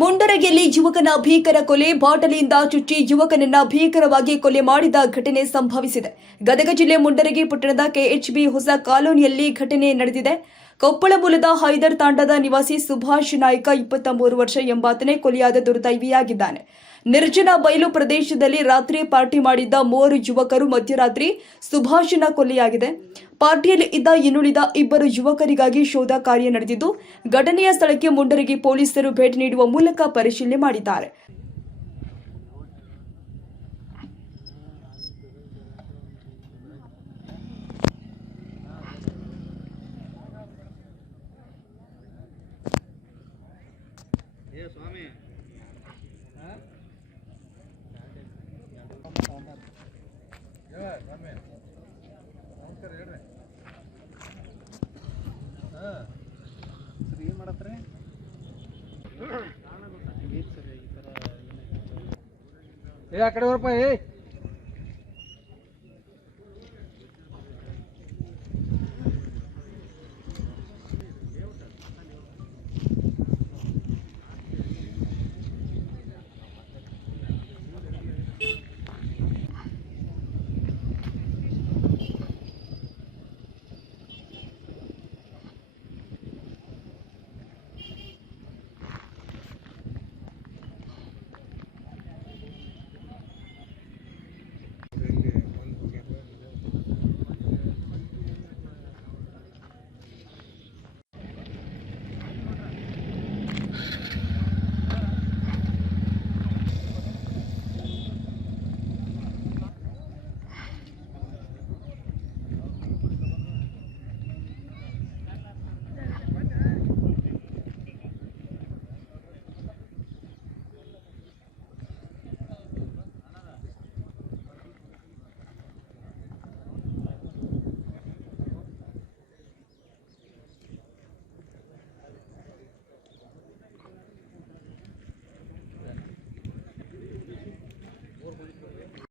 ಮುಂಡರಗಿಯಲ್ಲಿ ಯುವಕನ ಭೀಕರ ಕೊಲೆ, ಬಾಟಲಿಯಿಂದ ಚುಚ್ಚಿ ಯುವಕನನ್ನ ಭೀಕರವಾಗಿ ಕೊಲೆ ಮಾಡಿದ ಘಟನೆ ಸಂಭವಿಸಿದೆ. ಗದಗ ಜಿಲ್ಲೆ ಮುಂಡರಗಿ ಪಟ್ಟಣದ ಕೆಎಚ್ಬಿ ಹೊಸ ಕಾಲೋನಿಯಲ್ಲಿ ಘಟನೆ ನಡೆದಿದೆ. ಕೊಪ್ಪಳ ಮೂಲದ ಹೈದರ್ ತಾಂಡದ ನಿವಾಸಿ ಸುಭಾಷ್ ನಾಯ್ಕ 23 ವರ್ಷ ಎಂಬಾತನೇ ಕೊಲೆಯಾದ ದುರ್ದೈವಿಯಾಗಿದ್ದಾನೆ. ನಿರ್ಜನ ಬಯಲು ಪ್ರದೇಶದಲ್ಲಿ ರಾತ್ರಿ ಪಾರ್ಟಿ ಮಾಡಿದ್ದ 3 ಯುವಕರು ಮಧ್ಯರಾತ್ರಿ ಸುಭಾಷ್ನ ಕೊಲೆಯಾಗಿದೆ. ಪಾರ್ಟಿಯಲ್ಲಿ ಇದ್ದ ಇನ್ನುಳಿದ 2 ಯುವಕರಿಗಾಗಿ ಶೋಧ ಕಾರ್ಯ ನಡೆದಿದ್ದು, ಘಟನೆಯ ಸ್ಥಳಕ್ಕೆ ಮುಂಡರಗಿ ಪೊಲೀಸರು ಭೇಟಿ ನೀಡುವ ಮೂಲಕ ಪರಿಶೀಲನೆ ಮಾಡಿದ್ದಾರೆ. ಸ್ವಾಮಿ ನಮಸ್ಕಾರ ಹೇಳ್ರಿ. ಸರ್ ಏನು ಮಾಡತ್ರಿ? ಏ ಆ ಕಡೆ ಬರಪ್ಪ.